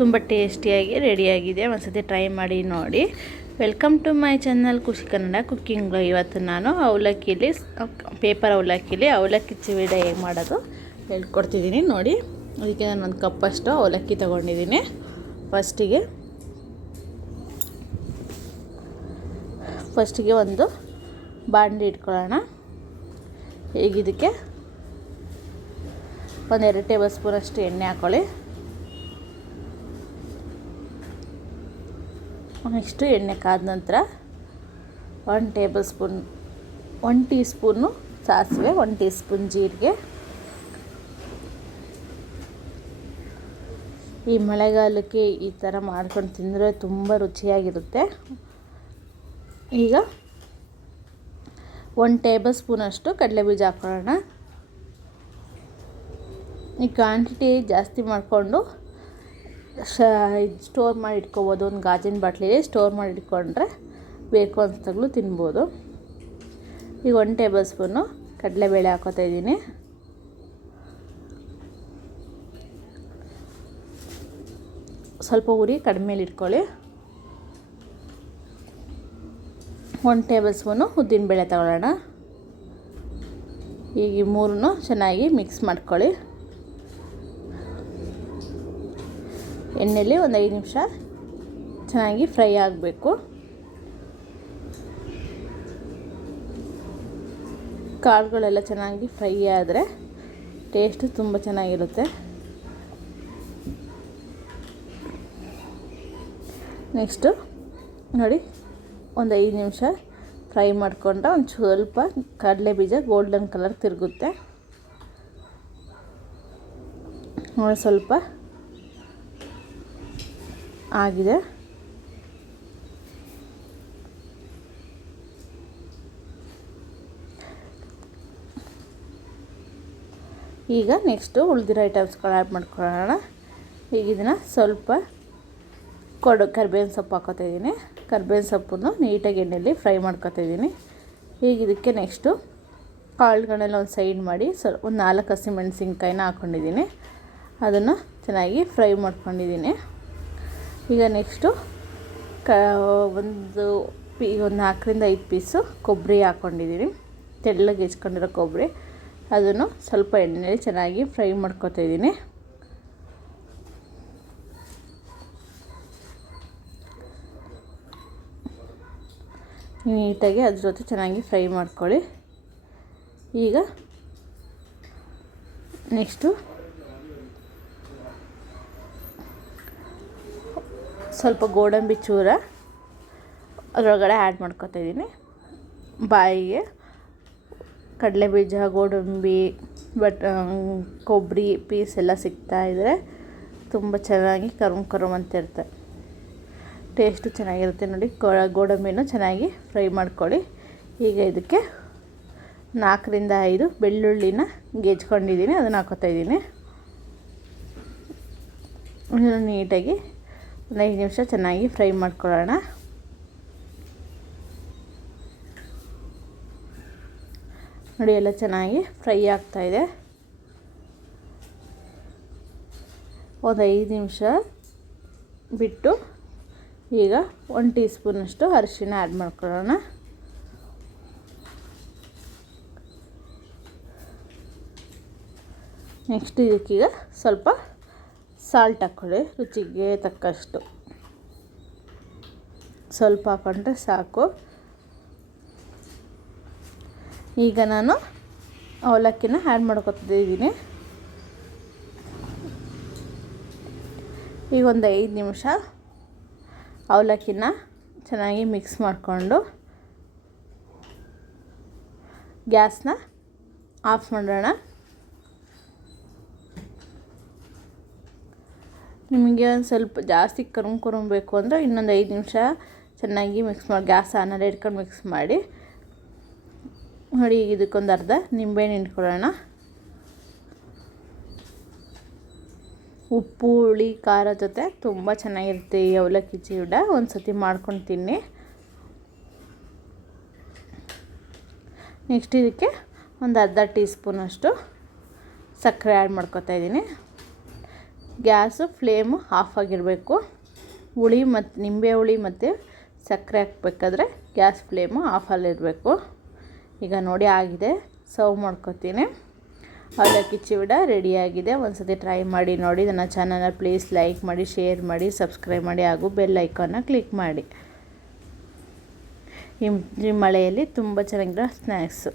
ತುಂಬ ಟೇಸ್ಟಿಯಾಗಿ ರೆಡಿಯಾಗಿದೆ. ಒಂದ್ಸತಿ ಟ್ರೈ ಮಾಡಿ ನೋಡಿ. ವೆಲ್ಕಮ್ ಟು ಮೈ ಚಾನಲ್ ಖುಷಿ ಕನ್ನಡ ಕುಕ್ಕಿಂಗ್. ಇವತ್ತು ನಾನು ಅವಲಕ್ಕಿಲಿ ಪೇಪರ್ ಅವಲಕ್ಕಿ ಚಿವಿಡ ಹೇಗೆ ಮಾಡೋದು ಹೇಳ್ಕೊಡ್ತಿದ್ದೀನಿ ನೋಡಿ. ಅದಕ್ಕೆ ನಾನು ಒಂದು ಕಪ್ಪಷ್ಟು ಅವಲಕ್ಕಿ ತೊಗೊಂಡಿದ್ದೀನಿ. ಫಸ್ಟಿಗೆ ಒಂದು ಬಾಂಡ್ಲಿ ಇಟ್ಕೊಳ್ಳೋಣ. ಈಗ ಇದಕ್ಕೆ ಒಂದು 2 ಟೇಬಲ್ ಸ್ಪೂನಷ್ಟು ಎಣ್ಣೆ ಹಾಕ್ಕೊಳ್ಳಿ. ನೆಕ್ಸ್ಟು ಎಣ್ಣೆ ಕಾದ ನಂತರ 1 ಟೀ ಸ್ಪೂನು ಸಾಸಿವೆ, 1 ಟೀ ಸ್ಪೂನ್ ಜೀರಿಗೆ. ಈ ಮಳೆಗಾಲಕ್ಕೆ ಈ ಥರ ಮಾಡ್ಕೊಂಡು ತಿಂದರೆ ತುಂಬ ರುಚಿಯಾಗಿರುತ್ತೆ. ಈಗ 1 ಟೇಬಲ್ ಸ್ಪೂನಷ್ಟು ಕಡಲೆಬೀಜ ಹಾಕ್ಕೊಳ್ಳೋಣ. ಈ ಕ್ವಾಂಟಿಟಿ ಜಾಸ್ತಿ ಮಾಡಿಕೊಂಡು ಸ್ಟೋರ್ ಮಾಡಿ ಇಟ್ಕೊಬೋದು. ಒಂದು ಗಾಜಿನ ಬಾಟ್ಲಿಗೆ ಸ್ಟೋರ್ ಮಾಡಿ ಇಟ್ಕೊಂಡ್ರೆ ಬೇಕು ಅನ್ಸ್ದಾಗಲೂ ತಿನ್ಬೋದು. ಈಗ 1 ಟೇಬಲ್ ಸ್ಪೂನು ಕಡಲೆಬೇಳೆ ಹಾಕೋತಾ ಇದ್ದೀನಿ. ಸ್ವಲ್ಪ ಉರಿ ಕಡಿಮೆಲಿ ಇಟ್ಕೊಳ್ಳಿ. 1 ಟೇಬಲ್ ಸ್ಪೂನು ಉದ್ದಿನಬೇಳೆ ತಗೊಳ್ಳೋಣ. ಈಗ ಈ ಮೂರನ್ನು ಚೆನ್ನಾಗಿ ಮಿಕ್ಸ್ ಮಾಡ್ಕೊಳ್ಳಿ. ಎಣ್ಣೆಯಲ್ಲಿ ಒಂದು 5 ನಿಮಿಷ ಚೆನ್ನಾಗಿ ಫ್ರೈ ಆಗಬೇಕು. ಕಾಳುಗಳೆಲ್ಲ ಚೆನ್ನಾಗಿ ಫ್ರೈ ಆದರೆ ಟೇಸ್ಟು ತುಂಬ ಚೆನ್ನಾಗಿರುತ್ತೆ. ನೆಕ್ಸ್ಟು ನೋಡಿ, ಒಂದು 5 ನಿಮಿಷ ಫ್ರೈ ಮಾಡಿಕೊಂಡ್ರೆ ಒಂದು ಸ್ವಲ್ಪ ಕಡಲೆ ಬೀಜ ಗೋಲ್ಡನ್ ಕಲರ್ ತಿರುಗುತ್ತೆ. ಸ್ವಲ್ಪ ಆಗಿದೆ. ಈಗ ನೆಕ್ಸ್ಟು ಉಳಿದಿರೋ ಐಟಮ್ಸ್ಗಳು ಆ್ಯಡ್ ಮಾಡ್ಕೊಳ್ಳೋಣ. ಈಗ ಇದನ್ನು ಸ್ವಲ್ಪ ಕರಿಬೇವಿನ ಸೊಪ್ಪು ಹಾಕೋತಾ ಇದ್ದೀನಿ. ಕರಿಬೇವಿನ ಸೊಪ್ಪನ್ನು ನೀಟಾಗಿ ಎಣ್ಣೆಯಲ್ಲಿ ಫ್ರೈ ಮಾಡ್ಕೊತಾ ಇದ್ದೀನಿ. ಈಗ ಇದಕ್ಕೆ ನೆಕ್ಸ್ಟು ಕಾಳುಗಳನ್ನೆಲ್ಲ ಒಂದು ಸೈಡ್ ಮಾಡಿ ಒಂದು 4 ಹಸಿಮೆಣಸಿನ್ಕಾಯಿನ ಹಾಕ್ಕೊಂಡಿದ್ದೀನಿ. ಅದನ್ನು ಚೆನ್ನಾಗಿ ಫ್ರೈ ಮಾಡ್ಕೊಂಡಿದ್ದೀನಿ. ಈಗ ನೆಕ್ಸ್ಟು ಒಂದು 4ರಿಂದ 5 ಪೀಸು ಕೊಬ್ಬರಿ ಹಾಕ್ಕೊಂಡಿದ್ದೀನಿ. ತೆಳ್ಳಗೆ ಹೆಚ್ಕೊಂಡಿರೋ ಕೊಬ್ಬರಿ. ಅದನ್ನು ಸ್ವಲ್ಪ ಎಣ್ಣೆಯಲ್ಲಿ ಚೆನ್ನಾಗಿ ಫ್ರೈ ಮಾಡ್ಕೊತಾ ಇದ್ದೀನಿ. ನೀಟಾಗಿ ಅದ್ರ ಜೊತೆ ಚೆನ್ನಾಗಿ ಫ್ರೈ ಮಾಡ್ಕೊಳ್ಳಿ. ಈಗ ನೆಕ್ಸ್ಟು ಸ್ವಲ್ಪ ಗೋಡಂಬಿ ಚೂರ ಅದರೊಳಗಡೆ ಆ್ಯಡ್ ಮಾಡ್ಕೊತಾ ಇದ್ದೀನಿ. ಬಾಯಿಗೆ ಕಡಲೆಬೀಜ, ಗೋಡಂಬಿ, ಕೊಬ್ಬರಿ ಪೀಸ್ ಎಲ್ಲ ಸಿಗ್ತಾಯಿದ್ರೆ ತುಂಬ ಚೆನ್ನಾಗಿ ಕರುಮ್ ಅಂತ ಇರುತ್ತೆ. ಟೇಸ್ಟು ಚೆನ್ನಾಗಿರುತ್ತೆ ನೋಡಿ. ಗೋಡಂಬಿನೂ ಚೆನ್ನಾಗಿ ಫ್ರೈ ಮಾಡ್ಕೊಳ್ಳಿ. ಈಗ ಇದಕ್ಕೆ 4ರಿಂದ 5 ಬೆಳ್ಳುಳ್ಳಿನ ಗೆಜ್ಕೊಂಡಿದ್ದೀನಿ. ಅದನ್ನು ಹಾಕೋತಾ ಇದ್ದೀನಿ. ನೀಟಾಗಿ ಒಂದು 5 ನಿಮಿಷ ಚೆನ್ನಾಗಿ ಫ್ರೈ ಮಾಡ್ಕೊಳ್ಳೋಣ. ನೋಡಿ, ಎಲ್ಲ ಚೆನ್ನಾಗಿ ಫ್ರೈ ಆಗ್ತಾಯಿದೆ. ಒಂದು 5 ನಿಮಿಷ ಬಿಟ್ಟು ಈಗ 1 ಟೀ ಸ್ಪೂನಷ್ಟು ಅರಿಶಿಣ ಆ್ಯಡ್ ಮಾಡ್ಕೊಳ್ಳೋಣ. ನೆಕ್ಸ್ಟ್ ಇದಕ್ಕೀಗ ಸ್ವಲ್ಪ ಸಾಲ್ಟ್ ಹಾಕ್ಕೊಳ್ಳಿ. ರುಚಿಗೆ ತಕ್ಕಷ್ಟು ಸ್ವಲ್ಪ ಹಾಕ್ಕೊಂಡ್ರೆ ಸಾಕು. ಈಗ ನಾನು ಅವಲಕ್ಕಿನ ಆ್ಯಡ್ ಮಾಡ್ಕೊತಿದ್ದೀನಿ. ಈಗ ಒಂದು 5 ನಿಮಿಷ ಅವಲಕ್ಕಿನ ಚೆನ್ನಾಗಿ ಮಿಕ್ಸ್ ಮಾಡಿಕೊಂಡು ಗ್ಯಾಸ್ನ ಆಫ್ ಮಾಡೋಣ. ನಿಮಗೆ ಒಂದು ಸ್ವಲ್ಪ ಜಾಸ್ತಿ ಕರುಮ್ ಬೇಕು ಅಂದರೆ ಇನ್ನೊಂದು 5 ನಿಮಿಷ ಚೆನ್ನಾಗಿ ಮಿಕ್ಸ್ ಮಾಡಿ ಗ್ಯಾಸ್ ಆನಲ್ಲಿ ಇಟ್ಕೊಂಡು ಮಿಕ್ಸ್ ಮಾಡಿ ನೋಡಿ. ಇದಕ್ಕೊಂದು ಅರ್ಧ ನಿಂಬೆಹಣ್ಣು ಹಿಂಡ್ಕೊಳ್ಳೋಣ. ಉಪ್ಪು, ಹುಳಿ, ಖಾರ ಜೊತೆ ತುಂಬ ಚೆನ್ನಾಗಿರುತ್ತೆ ಈ ಅವಲಕ್ಕಿ ಚಿವಿಡ. ಒಂದು ಸತಿ ಮಾಡ್ಕೊಂಡು ತಿನ್ನಿ. ನೆಕ್ಸ್ಟ್ ಇದಕ್ಕೆ ಒಂದು ಅರ್ಧ ಟೀ ಸ್ಪೂನಷ್ಟು ಸಕ್ಕರೆ ಆ್ಯಡ್ ಮಾಡ್ಕೊತಾ ಇದ್ದೀನಿ. ಗ್ಯಾಸು ಫ್ಲೇಮು ಆಫ್ ಆಗಿರಬೇಕು. ಹುಳಿ ಮತ್ತು ನಿಂಬೆ ಹುಳಿ ಮತ್ತು ಸಕ್ಕರೆ ಹಾಕಬೇಕಾದ್ರೆ ಗ್ಯಾಸ್ ಫ್ಲೇಮು ಆಫಲ್ಲಿರಬೇಕು. ಈಗ ನೋಡಿ ಆಗಿದೆ, ಸರ್ವ್ ಮಾಡ್ಕೊತೀನಿ. ಅವಲಕ್ಕಿ ಚಿವಡ ರೆಡಿಯಾಗಿದೆ. ಒಂದು ಸತಿ ಟ್ರೈ ಮಾಡಿ ನೋಡಿ. ನನ್ನ ಚಾನಲ್ನ ಪ್ಲೀಸ್ ಲೈಕ್ ಮಾಡಿ, ಶೇರ್ ಮಾಡಿ, ಸಬ್ಸ್ಕ್ರೈಬ್ ಮಾಡಿ ಹಾಗೂ ಬೆಲ್ ಐಕಾನ್ನ ಕ್ಲಿಕ್ ಮಾಡಿ. ಈ ಮಳೆಯಲ್ಲಿ ತುಂಬ ಚೆನ್ನಾಗಿರೋ ಸ್ನ್ಯಾಕ್ಸು.